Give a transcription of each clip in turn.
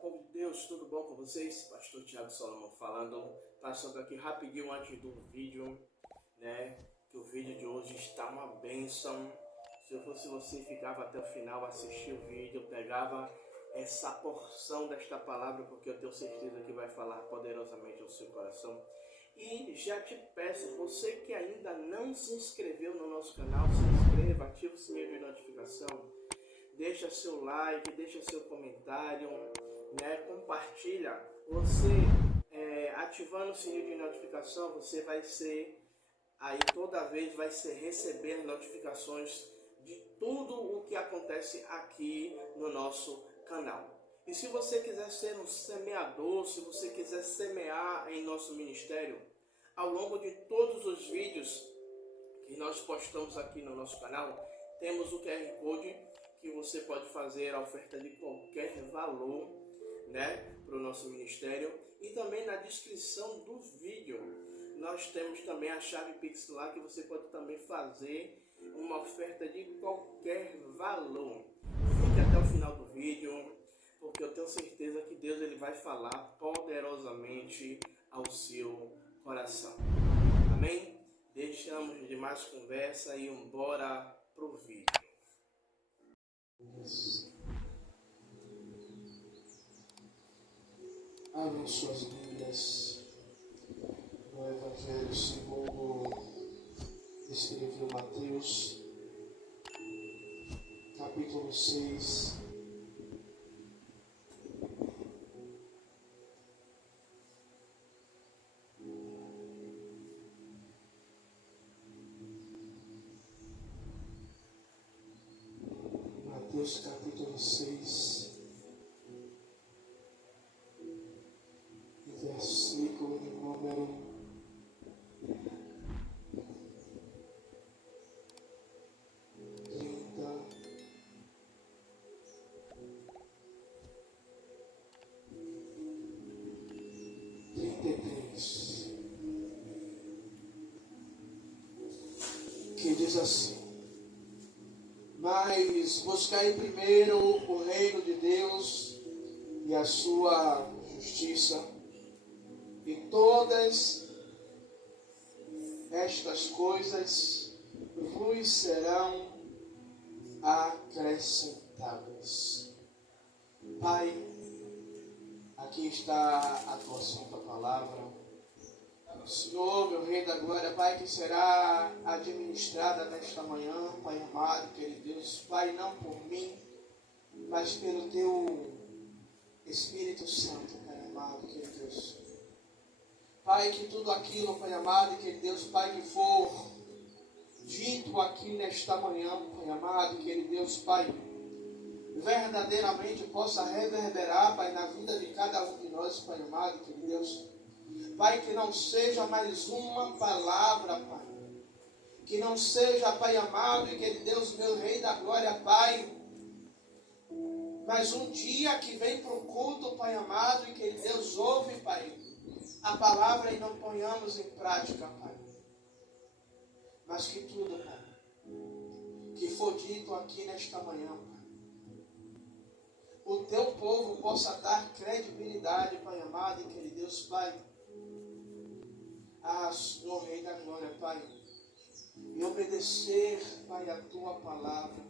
povo de Deus, tudo bom com vocês? Pastor Thiago Solomon falando, passando aqui rapidinho antes do vídeo, né? Que o vídeo de hoje está uma bênção. Se eu fosse você, ficava até o final, assistia o vídeo, pegava essa porção desta palavra, porque eu tenho certeza que vai falar poderosamente ao seu coração. E já te peço, você que ainda não se inscreveu no nosso canal, se inscreva, ativa o sininho de notificação. Deixa seu like, deixa seu comentário, né? Compartilha. Você ativando o sininho de notificação, você vai ser aí toda vez vai receber notificações de tudo o que acontece aqui no nosso canal. E se você quiser ser um semeador, se você quiser semear em nosso ministério, ao longo de todos os vídeos que nós postamos aqui no nosso canal, temos o QR Code que você pode fazer a oferta de qualquer valor, né, para o nosso ministério. E também na descrição do vídeo nós temos também a chave Pix lá, que você pode também fazer uma oferta de qualquer valor. Fique até o final do vídeo, porque eu tenho certeza que Deus ele vai falar poderosamente ao seu coração. Amém? Deixamos de mais conversa e embora pro vídeo. Abram suas Bíblias no Evangelho segundo escreveu Mateus, capítulo 6. Mateus capítulo 6, versículo de número 33, que diz assim: mas buscai primeiro o reino de Deus e a sua justiça, e todas estas coisas vos serão acrescentadas. Pai, aqui está a tua santa palavra. Senhor, meu Rei da Glória, Pai, que será administrada nesta manhã, Pai amado, querido Deus, Pai, não por mim, mas pelo Teu Espírito Santo, Pai amado, querido Deus. Pai, que tudo aquilo, Pai amado, querido Deus, Pai, que for dito aqui nesta manhã, Pai amado, querido Deus, Pai, verdadeiramente possa reverberar, Pai, na vida de cada um de nós, Pai amado, querido Deus. Pai, que não seja mais uma palavra, Pai. Que não seja, Pai amado e querido Deus, meu Rei da Glória, Pai, mas um dia que vem para o culto, Pai amado e querido Deus, ouve, Pai, a palavra e não ponhamos em prática, Pai. Mas que tudo, Pai, que for dito aqui nesta manhã, Pai, o Teu povo possa dar credibilidade, Pai amado e querido Deus, Pai, Senhor Rei da Glória, Pai, e obedecer, Pai, a Tua palavra,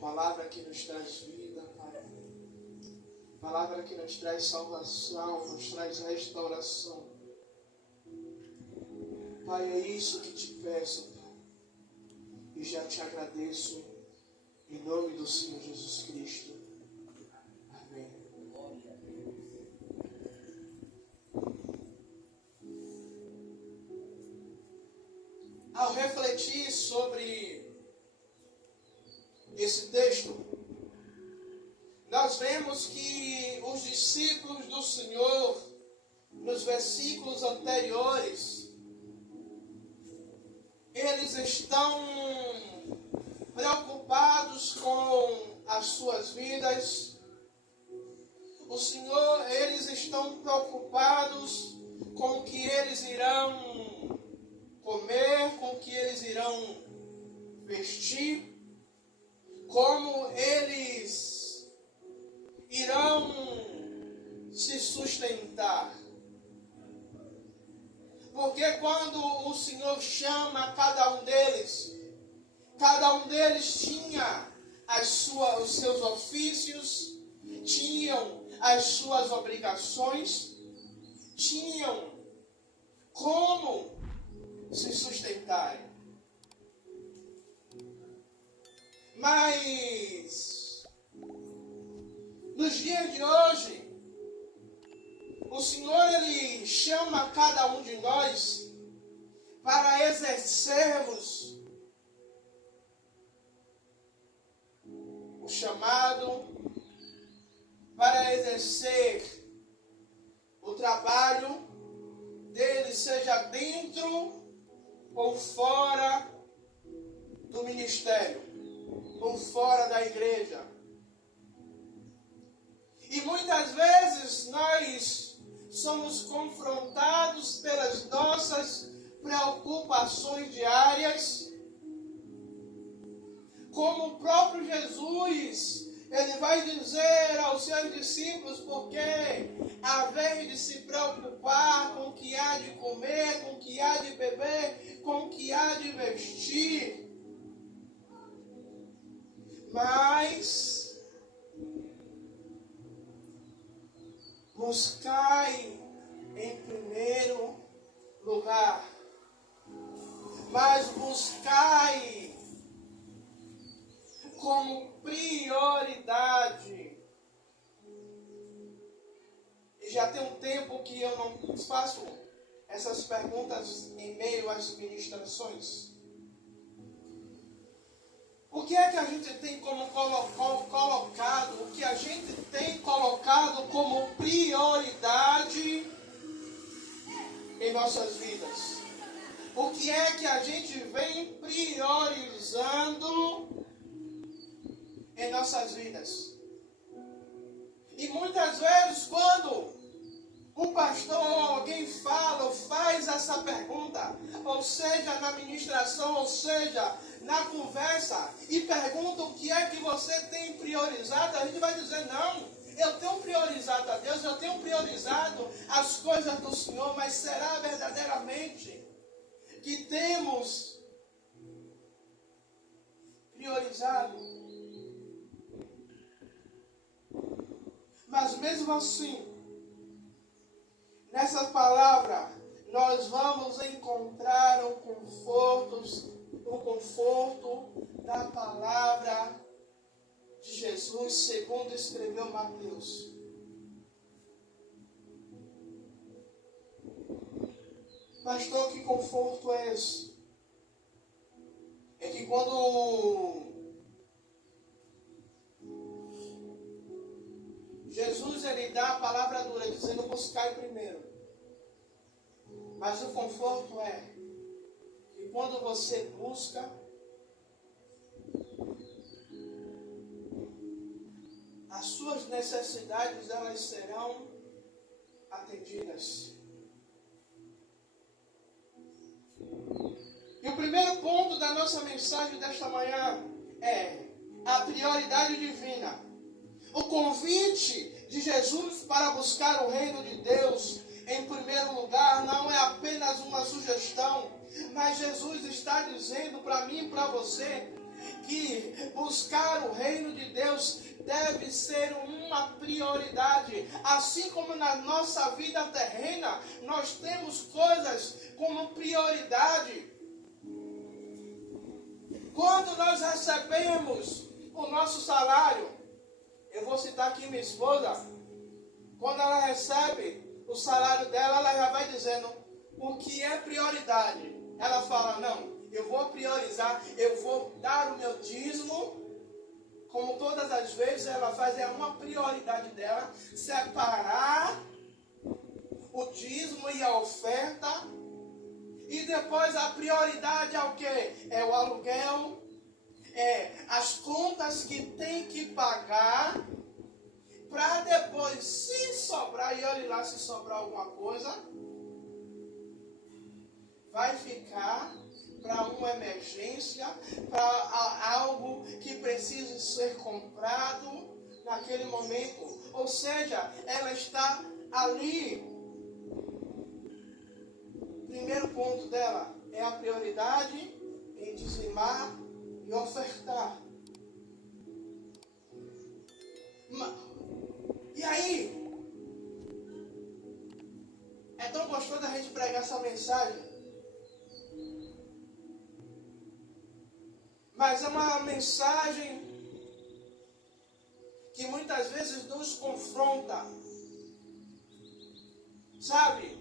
palavra que nos traz vida, Pai, palavra que nos traz salvação, nos traz restauração. Pai, é isso que te peço, Pai, e já te agradeço, em nome do Senhor Jesus Cristo. Amém. Ao refletir sobre esse texto, nós vemos que os discípulos do Senhor, nos versículos anteriores, eles estão preocupados com as suas vidas. O Senhor, eles estão preocupados com o que eles irão comer, com o que eles irão vestir, como eles irão se sustentar. Porque quando o Senhor chama cada um deles tinha os seus ofícios, tinham as suas obrigações, tinham como se sustentarem. Mas nos dias de hoje, o Senhor ele chama cada um de nós para exercermos o chamado, para exercer o trabalho dele, seja dentro ou fora do ministério, ou fora da igreja. E muitas vezes nós somos confrontados pelas nossas preocupações diárias, como o próprio Jesus, ele vai dizer aos seus discípulos, porque ao invés de se preocupar com o que há de comer, com o que há de beber, com o que há de vestir, mas buscai em primeiro lugar, mas buscai como prioridade. E já tem um tempo que eu não faço essas perguntas em meio às ministrações. O que é que a gente tem como colocado, o que a gente tem colocado como prioridade em nossas vidas? O que é que a gente vem priorizando em nossas vidas? E muitas vezes quando o pastor ou alguém fala ou faz essa pergunta, ou seja na ministração, ou seja na conversa, e pergunta o que é que você tem priorizado, a gente vai dizer: não, eu tenho priorizado a Deus, eu tenho priorizado as coisas do Senhor. Mas será verdadeiramente que temos priorizado? Mas mesmo assim, nessa palavra, nós vamos encontrar o conforto da palavra de Jesus, segundo escreveu Mateus. Pastor, que conforto é esse? É que quando Jesus ele dá a palavra dura, dizendo: buscai primeiro. Mas o conforto é que quando você busca, as suas necessidades elas serão atendidas. E o primeiro ponto da nossa mensagem desta manhã é a prioridade divina. O convite de Jesus para buscar o reino de Deus em primeiro lugar não é apenas uma sugestão, mas Jesus está dizendo para mim e para você que buscar o reino de Deus deve ser uma prioridade. Assim como na nossa vida terrena nós temos coisas como prioridade. Quando nós recebemos o nosso salário, eu vou citar aqui minha esposa, quando ela recebe o salário dela, ela já vai dizendo o que é prioridade. Ela fala: não, eu vou priorizar, eu vou dar o meu dízimo, como todas as vezes ela faz, é uma prioridade dela, separar o dízimo e a oferta. E depois a prioridade é o quê? É o aluguel, é as contas que tem que pagar, para depois, se sobrar, e olhe lá se sobrar alguma coisa, vai ficar para uma emergência, para algo que precisa ser comprado naquele momento. Ou seja, ela está ali. Primeiro ponto dela é a prioridade em dizimar e ofertar. E aí, é tão gostoso a gente pregar essa mensagem. Mas é uma mensagem que muitas vezes nos confronta. Sabe?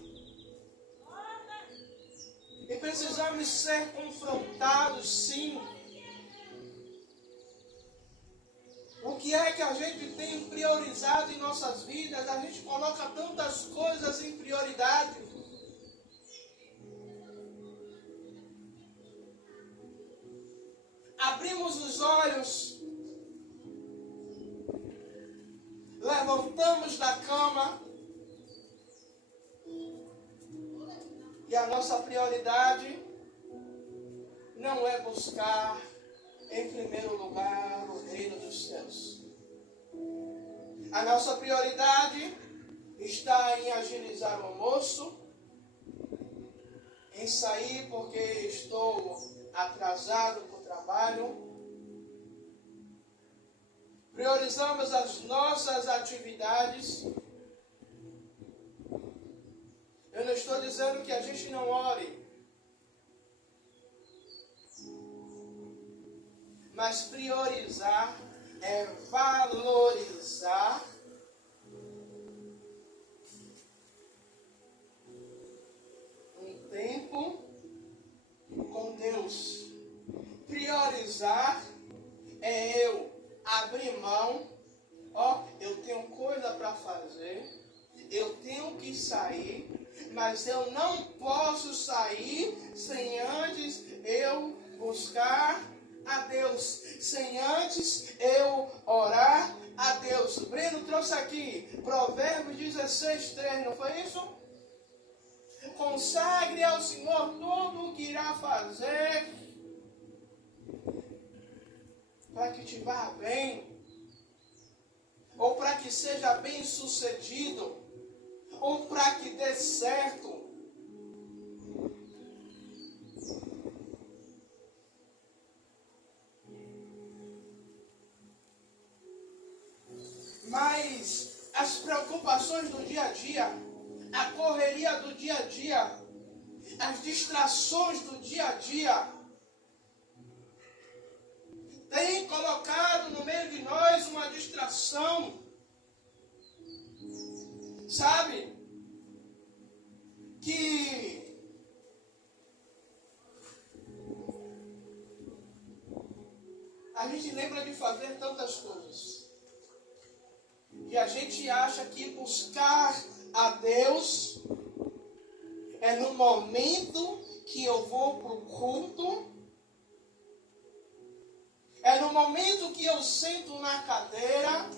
E precisamos ser confrontados, sim. O que é que a gente tem priorizado em nossas vidas? A gente coloca tantas coisas em prioridade. Abrimos os olhos, levantamos da cama e a nossa prioridade não é buscar em primeiro lugar o reino dos céus. A nossa prioridade está em agilizar o almoço, em sair porque estou atrasado para o trabalho. Priorizamos as nossas atividades. Eu não estou dizendo que a gente não ore, mas priorizar é valorizar um tempo com Deus. Priorizar é eu abrir mão. Eu tenho coisa para fazer, eu tenho que sair, mas eu não posso sair sem antes eu buscar a Deus, sem antes eu orar a Deus. Breno trouxe aqui Provérbios 16:3, não foi isso? Consagre ao Senhor tudo o que irá fazer, para que te vá bem, ou para que seja bem sucedido, ou para que dê certo. Mas as preocupações do dia a dia, a correria do dia a dia, as distrações do dia a dia, tem colocado no meio de nós uma distração, sabe? Que a gente lembra de fazer tantas coisas. E a gente acha que buscar a Deus é no momento que eu vou para o culto, é no momento que eu sento na cadeira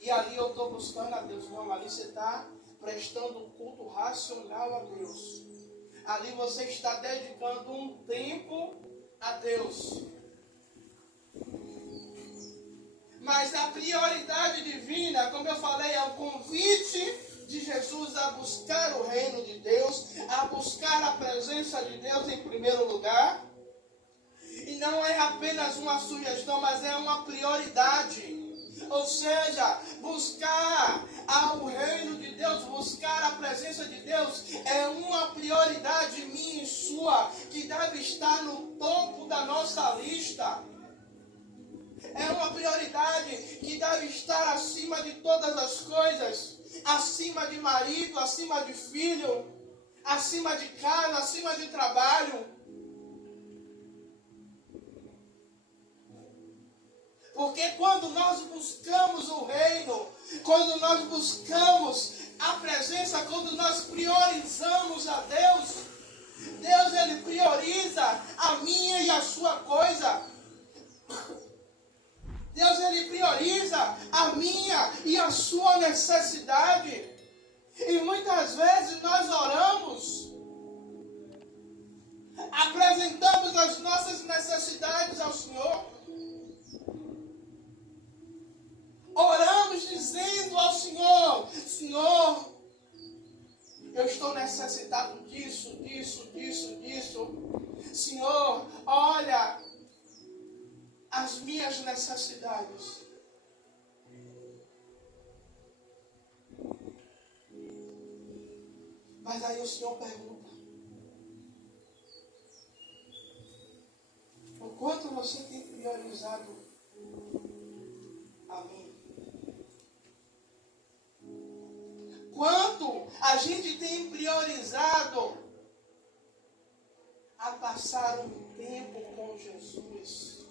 e ali eu estou buscando a Deus. Não, ali você está prestando um culto racional a Deus. Ali você está dedicando um tempo a Deus. Mas a prioridade divina, como eu falei, é o convite de Jesus a buscar o reino de Deus, a buscar a presença de Deus em primeiro lugar. E não é apenas uma sugestão, mas é uma prioridade. Ou seja, buscar o reino de Deus, buscar a presença de Deus é uma prioridade minha e sua, que deve estar no topo da nossa lista. É uma prioridade que deve estar acima de todas as coisas, acima de marido, acima de filho, acima de casa, acima de trabalho. Porque quando nós buscamos o reino, quando nós buscamos a presença, quando nós priorizamos a Deus, Deus ele prioriza a minha e a sua coisa. Deus ele prioriza a minha e a sua necessidade. E muitas vezes nós oramos, apresentamos as nossas necessidades ao Senhor. oramos dizendo ao Senhor: Senhor, eu estou necessitado disso. Senhor, olha as minhas necessidades. Mas aí o Senhor pergunta: o quanto você tem priorizado a mim? Quanto a gente tem priorizado a passar um tempo com Jesus?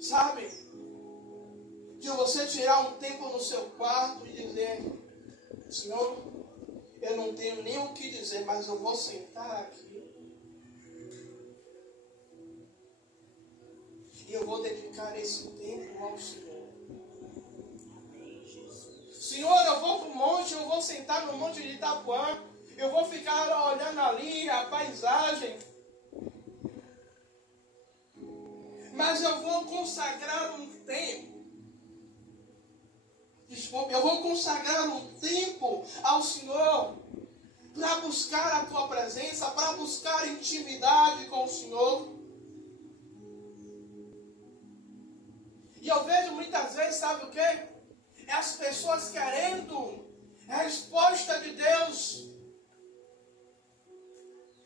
Sabe? De você tirar um tempo no seu quarto e dizer: Senhor, eu não tenho nem o que dizer, mas eu vou sentar aqui e eu vou dedicar esse tempo ao Senhor. Senhor, eu vou para o monte, eu vou sentar no monte de Itapuã, eu vou ficar olhando ali a paisagem, mas eu vou consagrar um tempo. Eu vou consagrar um tempo ao Senhor para buscar a tua presença, para buscar intimidade com o Senhor. E eu vejo muitas vezes, sabe o quê? É as pessoas querendo a resposta de Deus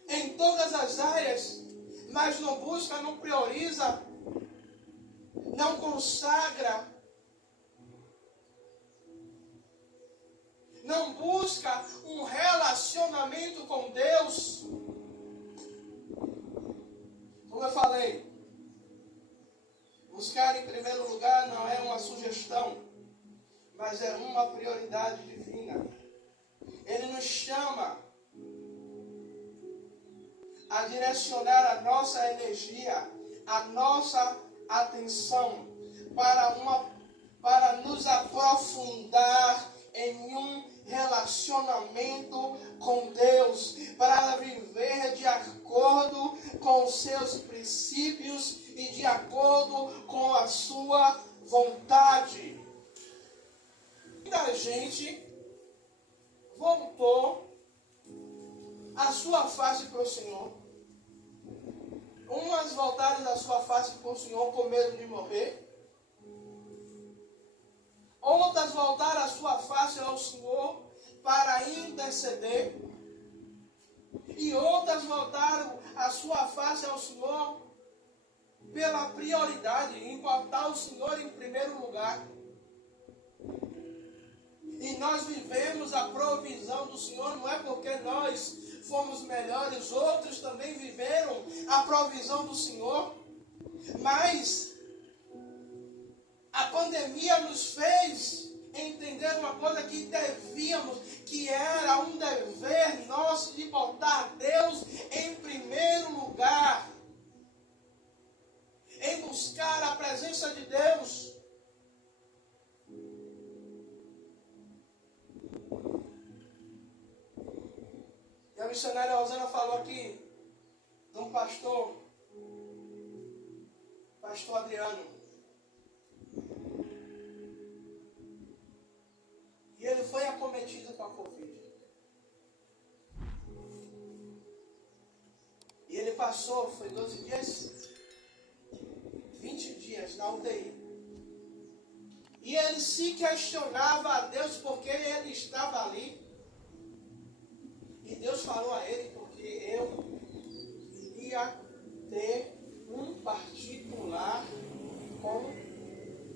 em todas as áreas, mas não busca, não prioriza, não consagra, não busca um relacionamento com Deus. Como eu falei, buscar em primeiro lugar não é uma sugestão, mas é uma prioridade divina. Ele nos chama a direcionar a nossa energia, a nossa atenção para nos aprofundar em um relacionamento com Deus, para viver de acordo com os seus princípios e de acordo com a sua vontade. Muita gente voltou a sua face para o Senhor. Umas voltaram a sua face para o Senhor com medo de morrer. Outras voltaram a sua face ao Senhor para interceder. E outras voltaram a sua face ao Senhor pela prioridade, em botar o Senhor em primeiro lugar. E nós vivemos a provisão do Senhor, não é porque nós fomos melhores, outros também viveram a provisão do Senhor, mas a pandemia nos fez entender uma coisa que devíamos, que era um dever nosso de botar Deus em primeiro lugar, em buscar a presença de Deus. E a missionária Rosana falou aqui de um pastor Adriano. E ele foi acometido com a Covid. E ele passou, foi 12 dias, 20 dias na UTI. E ele se questionava a Deus porque ele estava ali. E Deus falou a ele: porque eu ia ter um particular com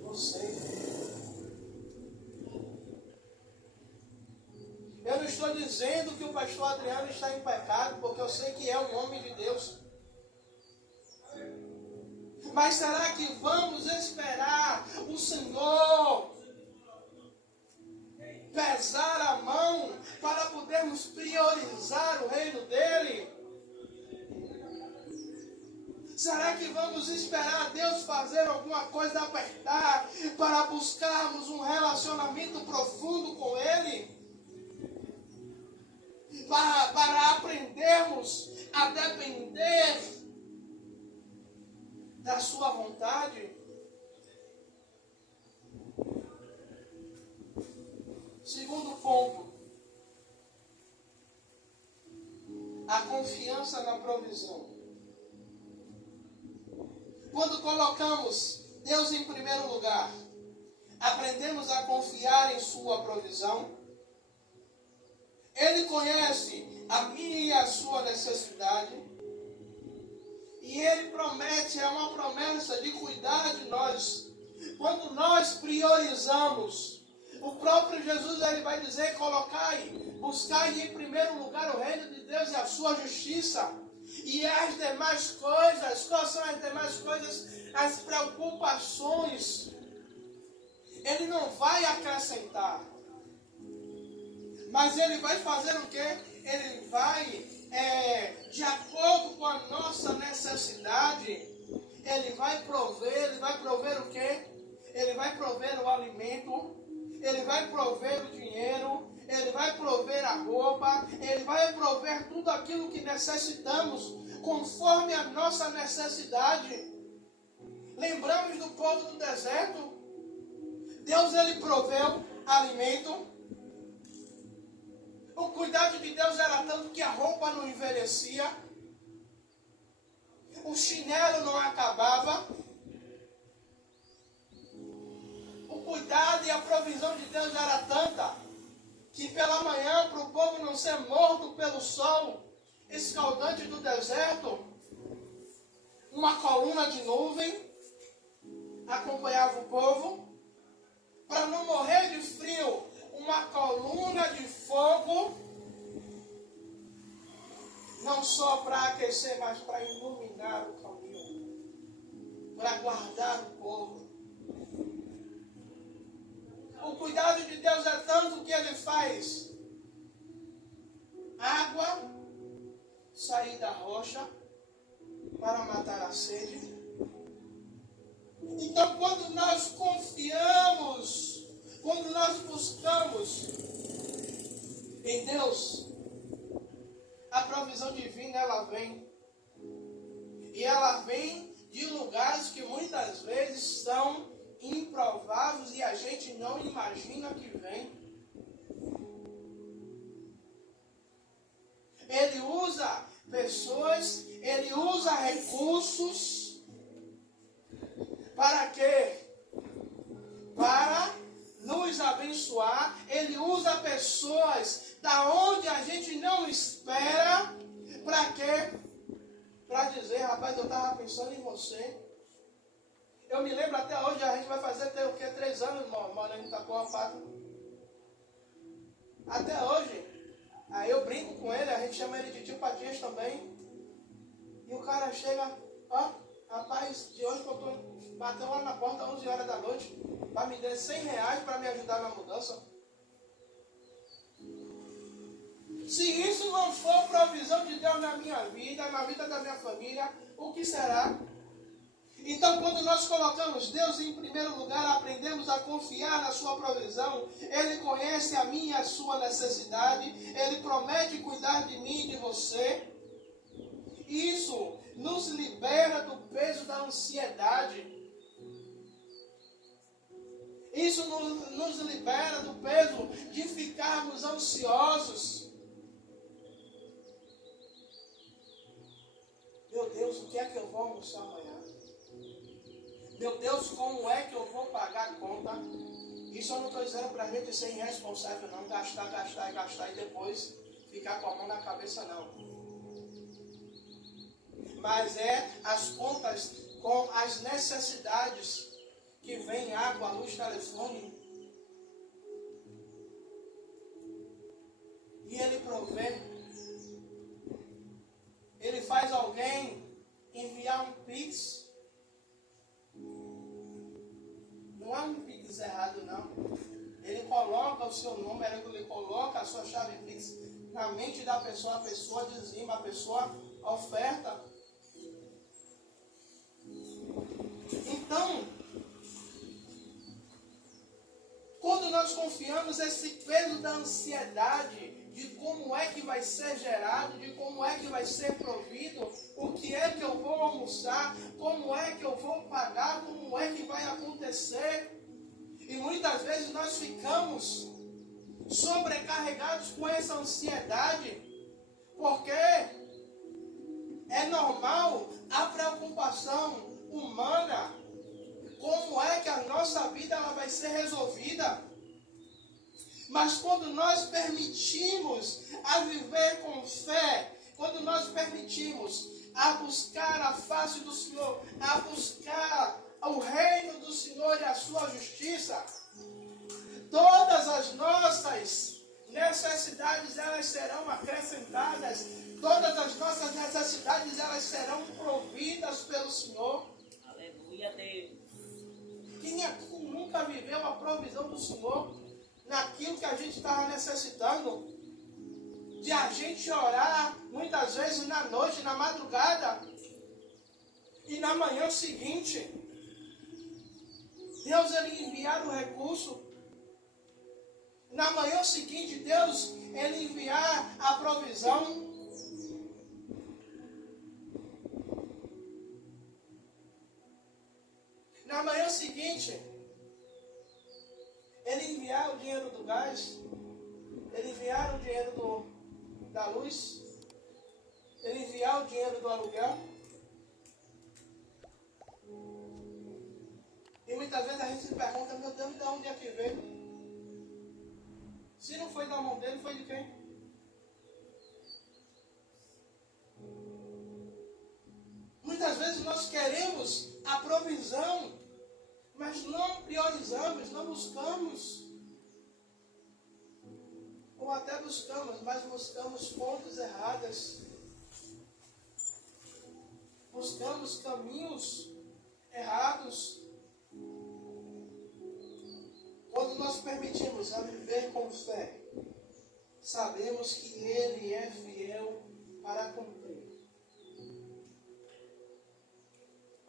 você. Eu não estou dizendo que o pastor Adriano está em pecado, porque eu sei que é um homem de Deus. Mas será que vamos esperar o Senhor pesar a mão para podermos priorizar o reino dele? Será que vamos esperar Deus fazer alguma coisa apertar para buscarmos um relacionamento profundo com ele? Para aprendermos a depender da sua vontade? ponto. A confiança na provisão. Quando colocamos Deus em primeiro lugar, aprendemos a confiar em sua provisão. Ele conhece a minha e a sua necessidade. E Ele promete, é uma promessa de cuidar de nós. Quando nós priorizamos, o próprio Jesus ele vai dizer, colocai, buscai em primeiro lugar o reino de Deus e a sua justiça. E as demais coisas, quais são as demais coisas? As preocupações. Ele não vai acrescentar. Mas Ele vai fazer o quê? Ele vai, de acordo com a nossa necessidade, Ele vai prover o quê? Ele vai prover o alimento, Ele vai prover o dinheiro, Ele vai prover a roupa, Ele vai prover tudo aquilo que necessitamos, conforme a nossa necessidade. Lembramos do povo do deserto? Deus, Ele proveu alimento. O cuidado de Deus era tanto que a roupa não envelhecia, o chinelo não acabava. O cuidado e a provisão de Deus era tanta que pela manhã, para o povo não ser morto pelo sol escaldante do deserto, uma coluna de nuvem acompanhava o povo. Para não morrer de frio, uma coluna de fogo, não só para aquecer, mas para iluminar o caminho, para guardar o povo. O cuidado de Deus é tanto que Ele faz água sair da rocha para matar a sede. Então, quando nós confiamos, quando nós buscamos em Deus, a provisão divina ela vem. E ela vem de lugares que muitas vezes são improváveis e a gente não imagina que vem. Ele usa pessoas, Ele usa recursos. Para quê? Para nos abençoar. Ele usa pessoas da onde a gente não espera. Para quê? Para dizer, rapaz, eu estava pensando em você. Eu me lembro até hoje, a gente vai fazer o quê? 3 anos morando em Itacoa, Pato. Até hoje. Aí eu brinco com ele, a gente chama ele de tio Patias também. E o cara chega, ó, rapaz, de hoje que eu tô... Bateu lá na porta 11 horas da noite para me dar R$100 para me ajudar na mudança. Se isso não for provisão de Deus na minha vida, na vida da minha família, o que será? Então, quando nós colocamos Deus em primeiro lugar, aprendemos a confiar na sua provisão. Ele conhece a minha e a sua necessidade. Ele promete cuidar de mim e de você. Isso nos libera do peso da ansiedade. Isso nos libera do peso de ficarmos ansiosos. Meu Deus, o que é que eu vou almoçar amanhã? Meu Deus, como é que eu vou pagar a conta? Isso eu não estou dizendo para a gente ser irresponsável, não. Gastar e depois ficar com a mão na cabeça, não. Mas é as contas com as necessidades que vem água, luz, telefone. E Ele provê. Ele faz alguém enviar um Pix. Não é um Pix errado, não. Ele coloca o seu número, ele coloca a sua chave Pix na mente da pessoa. A pessoa dizima, a pessoa oferta. Então, quando nós confiamos esse peso da ansiedade, de como é que vai ser gerado, de como é que vai ser provido, o que é que eu vou almoçar, como é que eu vou pagar, como é que vai acontecer. E muitas vezes nós ficamos sobrecarregados com essa ansiedade, porque é normal a preocupação humana. Como é que a nossa vida ela vai ser resolvida? Mas quando nós permitimos a viver com fé, quando nós permitimos a buscar a face do Senhor, a buscar o reino do Senhor e a sua justiça, todas as nossas necessidades elas serão acrescentadas, todas as nossas necessidades elas serão providas pelo Senhor. Aleluia, Deus. Quem aqui nunca viveu a provisão do Senhor naquilo que a gente estava necessitando? De a gente orar muitas vezes na noite, na madrugada, e na manhã seguinte Deus ele enviar o recurso, na manhã seguinte Deus ele enviar a provisão. Na manhã seguinte ele enviar o dinheiro do gás, ele enviar o dinheiro da luz, ele enviar o dinheiro do aluguel. E muitas vezes a gente se pergunta, meu Deus, de onde é que veio? Se não foi da mão dele, foi de quem? Muitas vezes nós queremos a provisão, mas não priorizamos, não buscamos. Ou até buscamos, mas buscamos fontes erradas. Buscamos caminhos errados. Quando nós permitimos a viver com fé, sabemos que Ele é fiel para cumprir.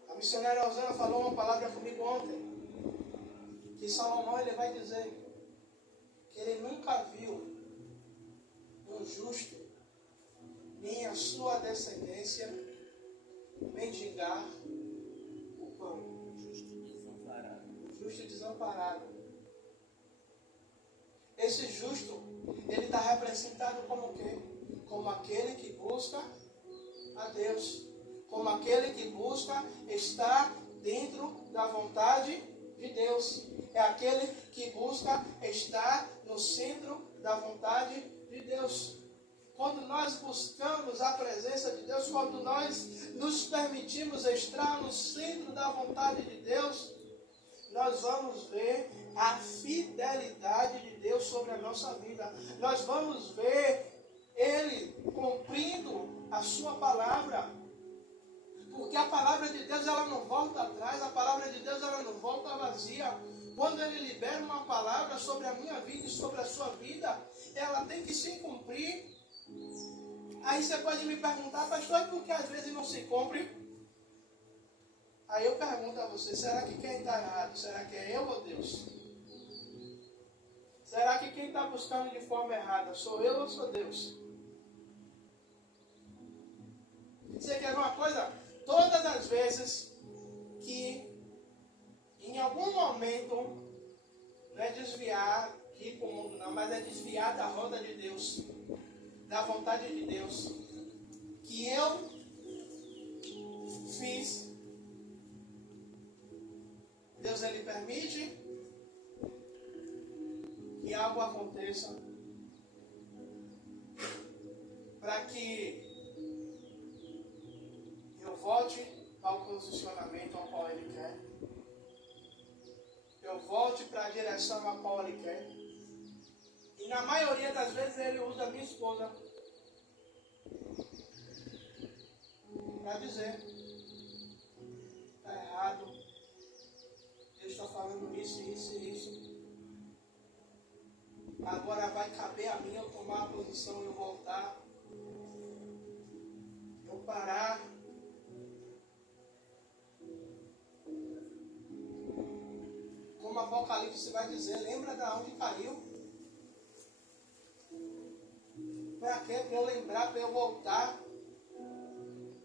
A missionária Rosana falou uma palavra comigo ontem, que Salomão ele vai dizer que ele nunca viu um justo, nem a sua descendência, mendigar o pão. Justo desamparado. Esse justo, ele está representado como o quê? Como aquele que busca a Deus. Como aquele que busca estar dentro da vontade de Deus. É aquele que busca estar no centro da vontade de Deus. Quando nós buscamos a presença de Deus, quando nós nos permitimos estar no centro da vontade de Deus, nós vamos ver a fidelidade de Deus sobre a nossa vida. Nós vamos ver Ele cumprindo a sua palavra. Porque a palavra de Deus ela não volta atrás, a palavra de Deus ela não volta vazia. Quando Ele libera uma palavra sobre a minha vida e sobre a sua vida, ela tem que se cumprir. Aí você pode me perguntar, pastor, por que às vezes não se cumpre? Aí eu pergunto a você, será que quem está errado? Será que é eu ou Deus? Será que quem está buscando de forma errada sou eu ou sou Deus? Você quer ver uma coisa? Todas as vezes que em algum momento, não é desviar de ir para o mundo não, mas é desviar da roda de Deus, da vontade de Deus, que eu fiz, Deus ele permite que algo aconteça para que eu volte ao posicionamento ao qual Ele quer. Eu volte para a direção a qual Ele quer. E na maioria das vezes Ele usa a minha esposa para dizer: está errado, Deus está falando isso, isso e isso. Agora vai caber a mim eu tomar a posição e eu voltar, eu parar. Como Apocalipse vai dizer, lembra da onde caiu? Para quê? Para eu lembrar, para eu voltar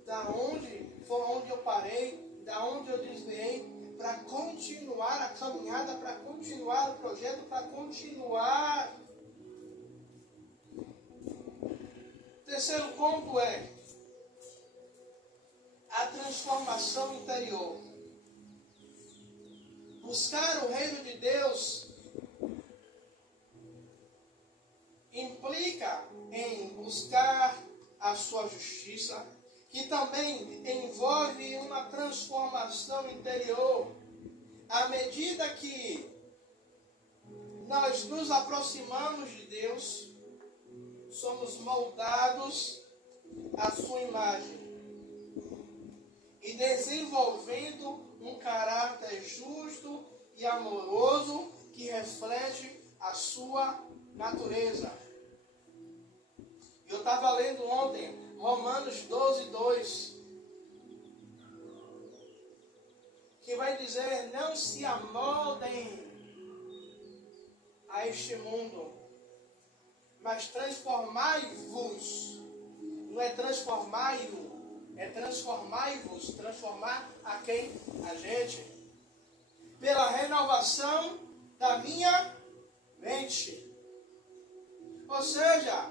da onde foi onde eu parei, da onde eu desviei, para continuar a caminhada, para continuar o projeto, para continuar Terceiro ponto é a transformação interior. Buscar o reino de Deus implica em buscar a sua justiça, que também envolve uma transformação interior. À medida que nós nos aproximamos de Deus, somos moldados à sua imagem e desenvolvendo um caráter justo e amoroso que reflete a sua natureza. Eu estava lendo ontem Romanos 12:2, que vai dizer: não se amoldem a este mundo, mas transformai-vos. Não é transformai-o, é transformai-vos. Transformar a quem? A gente. Pela renovação da minha mente. Ou seja,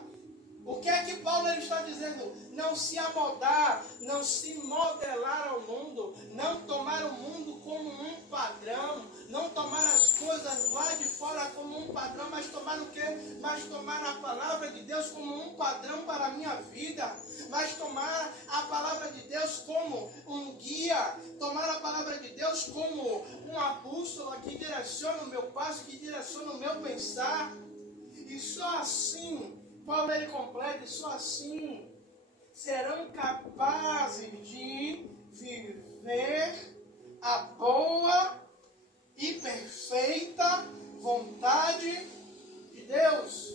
o que é que Paulo está dizendo? Não se amoldar, não se modelar ao mundo, não tomar o mundo como um padrão, não tomar as coisas lá de fora como um padrão, mas tomar o quê? Mas tomar a palavra de Deus como um padrão para a minha vida, mas tomar a palavra de Deus como um guia, tomar a palavra de Deus como uma bússola que direciona o meu passo, que direciona o meu pensar. E só assim, Paulo ele completa, e só assim serão capazes de viver a boa e perfeita vontade de Deus.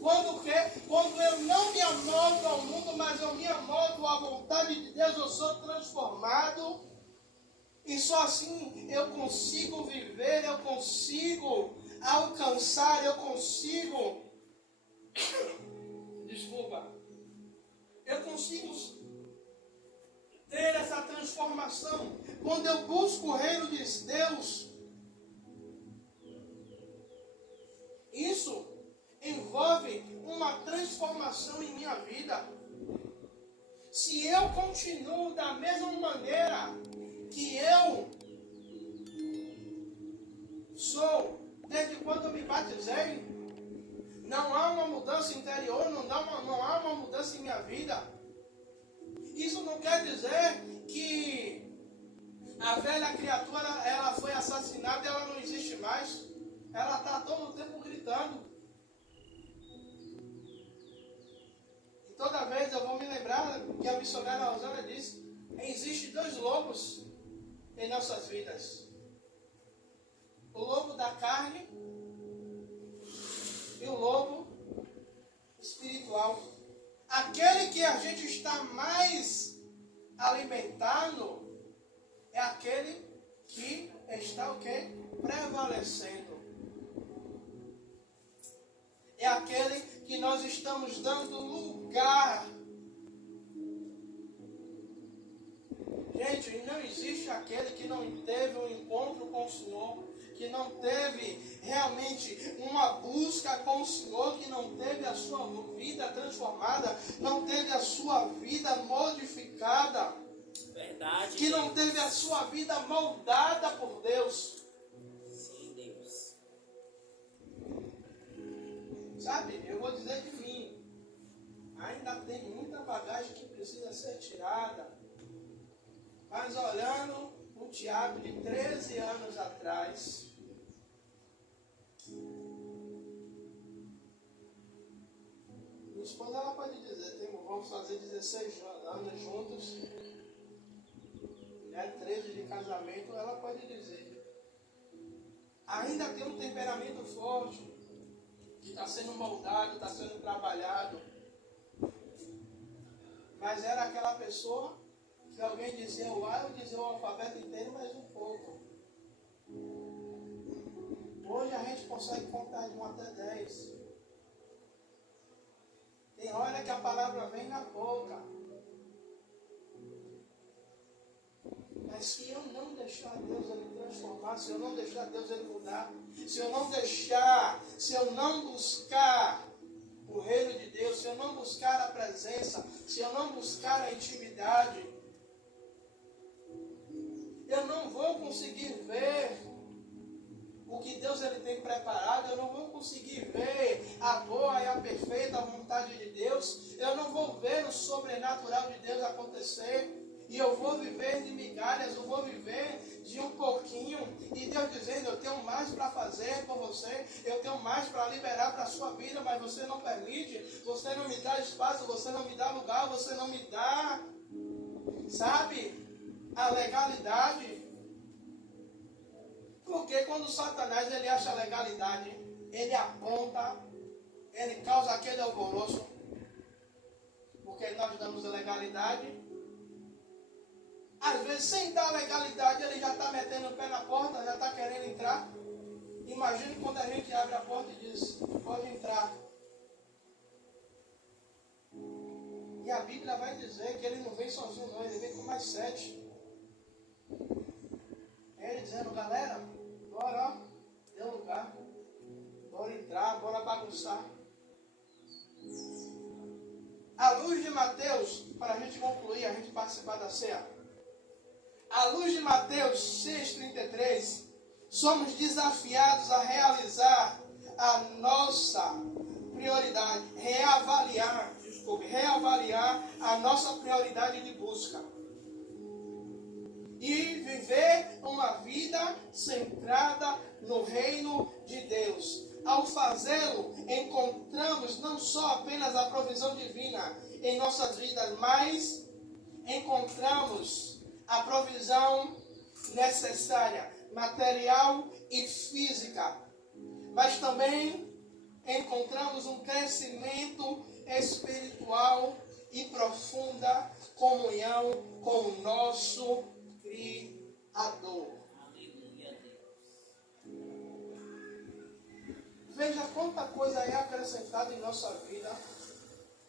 Quando eu não me amoldo ao mundo, mas eu me amoldo à vontade de Deus, eu sou transformado. E só assim eu consigo viver, eu consigo alcançar, eu consigo ter essa transformação. Quando eu busco o reino de Deus, isso envolve uma transformação em minha vida. Se eu continuo da mesma maneira que eu sou desde quando eu me batizei, não há uma mudança interior, não há uma mudança em minha vida. Isso não quer dizer que a velha criatura ela foi assassinada e ela não existe mais. Ela está todo o tempo gritando. E toda vez eu vou me lembrar que a missionária Rosana disse: existem dois lobos em nossas vidas. O lobo da carne e o lobo espiritual. Aquele que a gente está mais alimentando é aquele que está o quê? Prevalecendo. É aquele que nós estamos dando lugar. Gente, não existe aquele que não teve um encontro com o Senhor, que não teve realmente uma busca com o Senhor, que não teve a sua vida transformada, não teve a sua vida modificada. Verdade. Que não teve a sua vida moldada por Deus. Sim, Deus. Sabe, eu vou dizer de mim, ainda tem muita bagagem que precisa ser tirada. Mas olhando o Tiago de 13 anos atrás, minha esposa ela pode dizer, vamos fazer 16 anos juntos, 13 de casamento, ela pode dizer, ainda tem um temperamento forte, que está sendo moldado, está sendo trabalhado, mas era aquela pessoa que alguém dizia o A, eu dizia o alfabeto inteiro, mais um pouco. Hoje a gente consegue contar de 1 até 10. Tem hora que a palavra vem na boca. Mas se eu não deixar Deus ele transformar, se eu não deixar Deus ele mudar, se eu não buscar o reino de Deus, se eu não buscar a presença, se eu não buscar a intimidade, eu não vou conseguir ver o que Deus ele tem preparado, eu não vou conseguir ver a boa e a perfeita vontade de Deus, eu não vou ver o sobrenatural de Deus acontecer, e eu vou viver de migalhas, eu vou viver de um pouquinho, e Deus dizendo, eu tenho mais para fazer por você, eu tenho mais para liberar para a sua vida, mas você não permite, você não me dá espaço, você não me dá lugar, você não me dá, sabe, a legalidade. Porque quando Satanás ele acha legalidade, ele aponta, ele causa aquele alvoroço, porque nós damos a legalidade. Às vezes, sem dar legalidade, ele já está metendo o pé na porta, já está querendo entrar. Imagine quando a gente abre a porta e diz, pode entrar. E a Bíblia vai dizer que ele não vem sozinho não, ele vem com mais 7. Ele dizendo, galera, bora, deu lugar, bora entrar, bora bagunçar. À luz de Mateus, para a gente concluir, a gente participar da ceia. À luz de Mateus 6,33, somos desafiados a realizar a nossa prioridade, reavaliar a nossa prioridade de busca. E viver uma vida centrada no reino de Deus. Ao fazê-lo, encontramos não só apenas a provisão divina em nossas vidas, mas encontramos a provisão necessária, material e física. Mas também encontramos um crescimento espiritual e profunda comunhão com o nosso Criador. Aleluia, Deus. Veja quanta coisa é acrescentada em nossa vida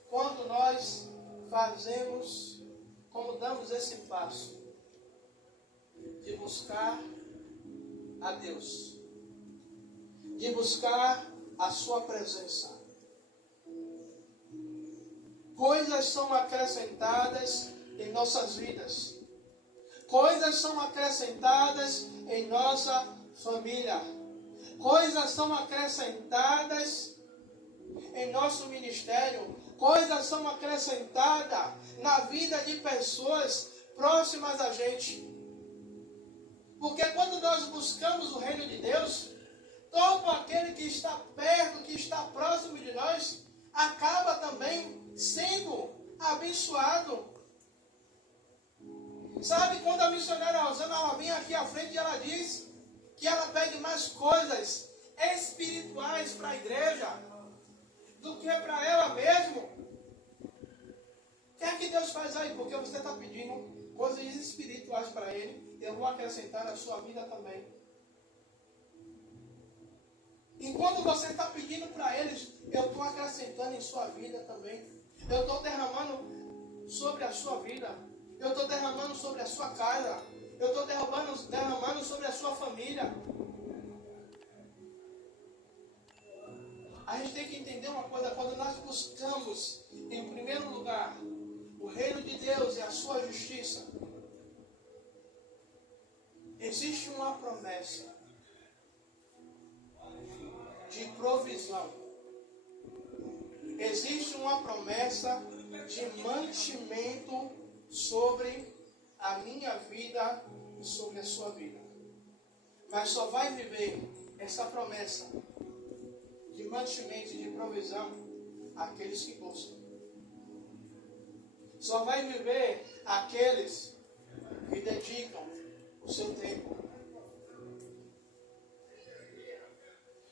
quando nós fazemos, como damos esse passo de buscar a Deus, de buscar a sua presença. Coisas são acrescentadas em nossas vidas. Coisas são acrescentadas em nossa família. Coisas são acrescentadas em nosso ministério. Coisas são acrescentadas na vida de pessoas próximas a gente. Porque quando nós buscamos o reino de Deus, todo aquele que está perto, que está próximo de nós, acaba também sendo abençoado. Sabe, quando a missionária Rosana ela vem aqui à frente, ela diz que ela pede mais coisas espirituais para a igreja do que para ela mesmo. O que é que Deus faz aí? Porque você está pedindo coisas espirituais para Ele, eu vou acrescentar na sua vida também. Enquanto você está pedindo para eles, eu estou acrescentando em sua vida também. Eu estou derramando sobre a sua vida. Eu estou derramando sobre a sua casa. Eu estou derramando sobre a sua família. A gente tem que entender uma coisa. Quando nós buscamos, em primeiro lugar, o reino de Deus e a sua justiça, existe uma promessa de provisão. Existe uma promessa de mantimento sobre a minha vida e sobre a sua vida. Mas só vai viver essa promessa de mantimento e de provisão aqueles que buscam. Só vai viver aqueles que dedicam o seu tempo.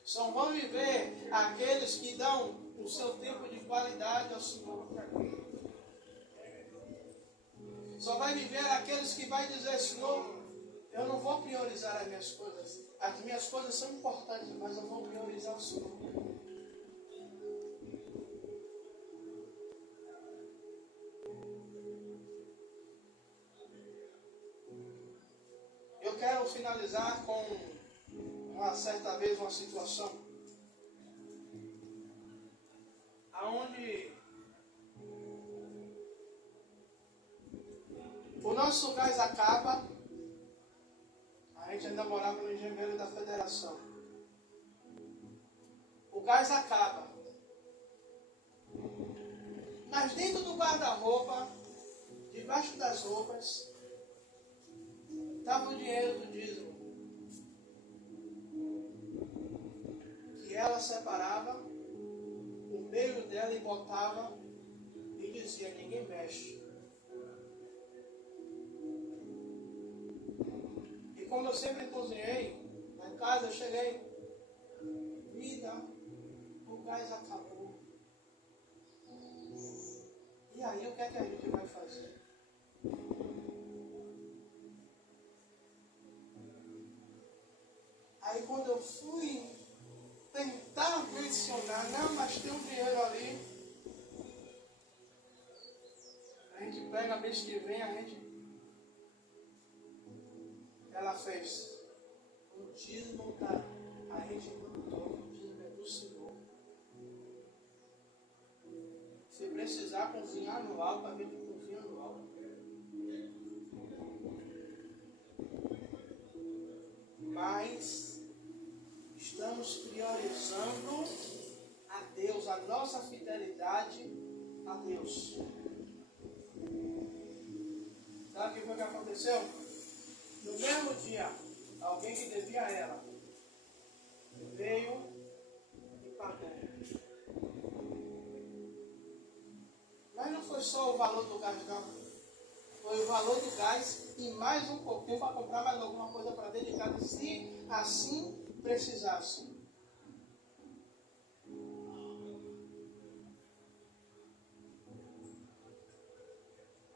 Só vão viver aqueles que dão o seu tempo de qualidade ao Senhor. Só vai viver aqueles que vai dizer, Senhor, eu não vou priorizar as minhas coisas. As minhas coisas são importantes, mas eu vou priorizar o Senhor. Eu quero finalizar com uma certa vez uma situação aonde o nosso gás acaba. A gente ainda morava no engenheiro da Federação. O gás acaba. Mas dentro do guarda-roupa, debaixo das roupas, estava o dinheiro do dízimo. Que ela separava o meio dela e botava e dizia: ninguém mexe. E como eu sempre cozinhei, na casa eu cheguei, vida, o gás acabou. E aí o que é que a gente vai fazer? Aí quando eu fui tentar mencionar, não, mas tem um dinheiro ali. A gente pega mês que vem, ela fez. O dízimo tá, a gente mandou, o dízimo é do Senhor. Se precisar cozinhar no alto, a gente cozinha no alto. Mas estamos priorizando a Deus, a nossa fidelidade a Deus. Sabe o que foi que aconteceu? No mesmo dia, alguém que devia a ela veio e pagou. Mas não foi só o valor do gás, não. Foi o valor do gás e mais um pouquinho para comprar mais alguma coisa para dentro de casa, se assim precisasse.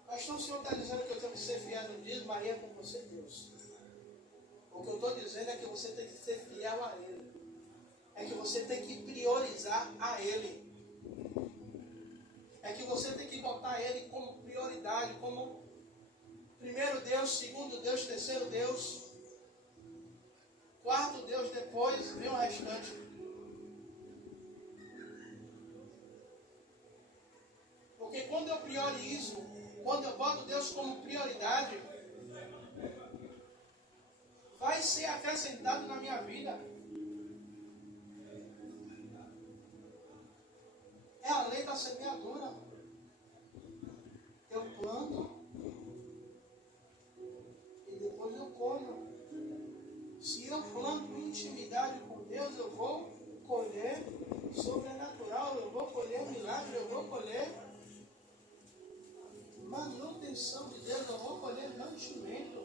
Mas então o Senhor está dizendo que eu tenho que ser fiel no dízimo, Maria, com você, Deus. O que eu estou dizendo é que você tem que ser fiel a Ele. É que você tem que priorizar a Ele. É que você tem que botar Ele como prioridade, como primeiro Deus, segundo Deus, terceiro Deus, quarto Deus, depois vem o restante. Porque quando eu priorizo, quando eu boto Deus como prioridade, vai ser acrescentado na minha vida. É a lei da semeadura. Eu planto e depois eu colho. Se eu planto intimidade com Deus, eu vou colher sobrenatural, eu vou colher milagre, eu vou colher manutenção de Deus, eu vou colher mantimento.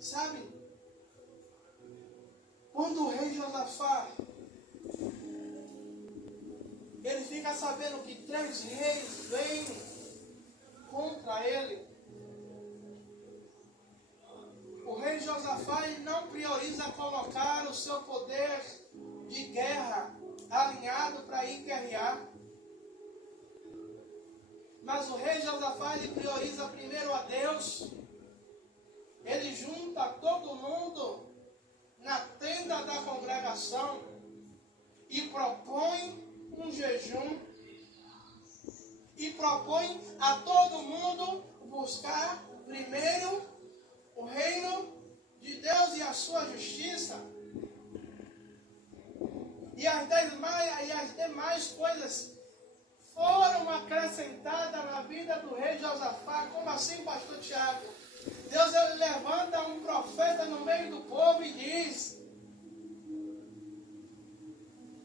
Sabe? Quando o rei Josafá, ele fica sabendo que 3 reis vêm contra ele, o rei Josafá ele não prioriza colocar o seu poder de guerra alinhado para ir guerrear. Mas o rei Josafá ele prioriza primeiro a Deus. Ele junta todo mundo na tenda da congregação e propõe um jejum e propõe a todo mundo buscar primeiro o reino de Deus e a sua justiça. E as demais coisas foram acrescentadas na vida do rei Josafá. Como assim, pastor Tiago? Deus ele levanta um profeta no meio do povo e diz: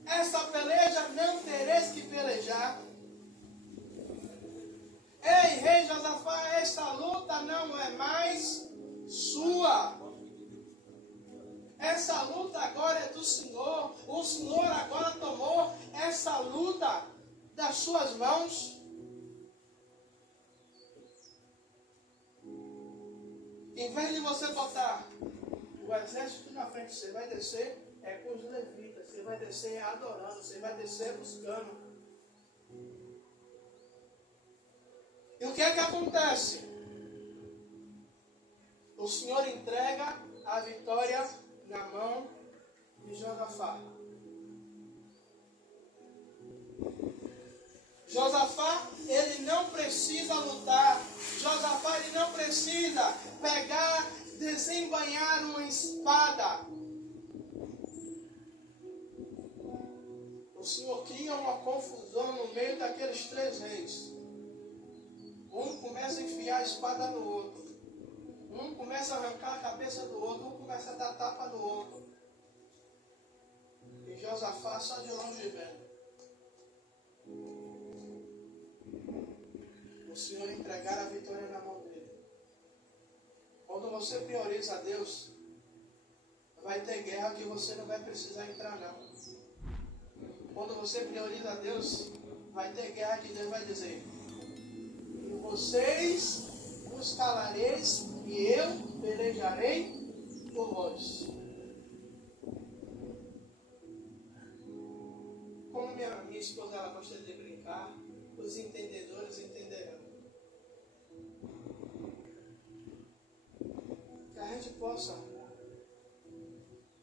essa peleja não tereis que pelejar. Ei, rei Josafá, essa luta não é mais sua. Essa luta agora é do Senhor. O Senhor agora tomou essa luta das suas mãos. Em vez de você botar o exército na frente, você vai descer com os levitas, você vai descer adorando, você vai descer buscando. E o que é que acontece? O o Senhor entrega a vitória na mão de Josafá. Josafá, ele não precisa lutar. Josafá, ele não precisa pegar, desembainhar uma espada. O Senhor cria uma confusão no meio daqueles 3 reis. Um começa a enfiar a espada no outro. Um começa a arrancar a cabeça do outro. Um começa a dar tapa no outro. E Josafá só de longe vendo. O Senhor entregar a vitória na mão dele. Quando você prioriza a Deus, vai ter guerra que você não vai precisar entrar não. Quando você prioriza a Deus, vai ter guerra que Deus vai dizer: e vocês vos calareis e eu pelejarei por vós. Como minha esposa ela gosta de brincar, os entendedores entenderão. Que a gente possa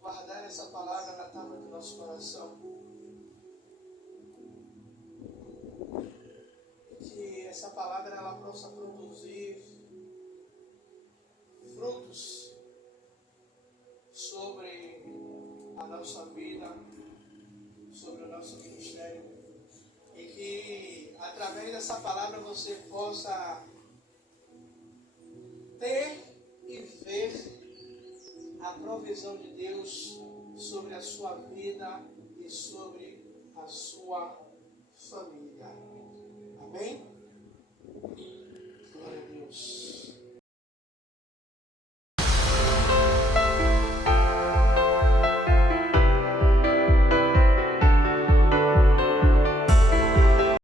guardar essa palavra na tábua do nosso coração. Que essa palavra ela possa produzir frutos sobre a nossa vida, sobre o nosso ministério. E que através dessa palavra você possa ter e ver a provisão de Deus sobre a sua vida e sobre a sua família. Amém? Glória a Deus.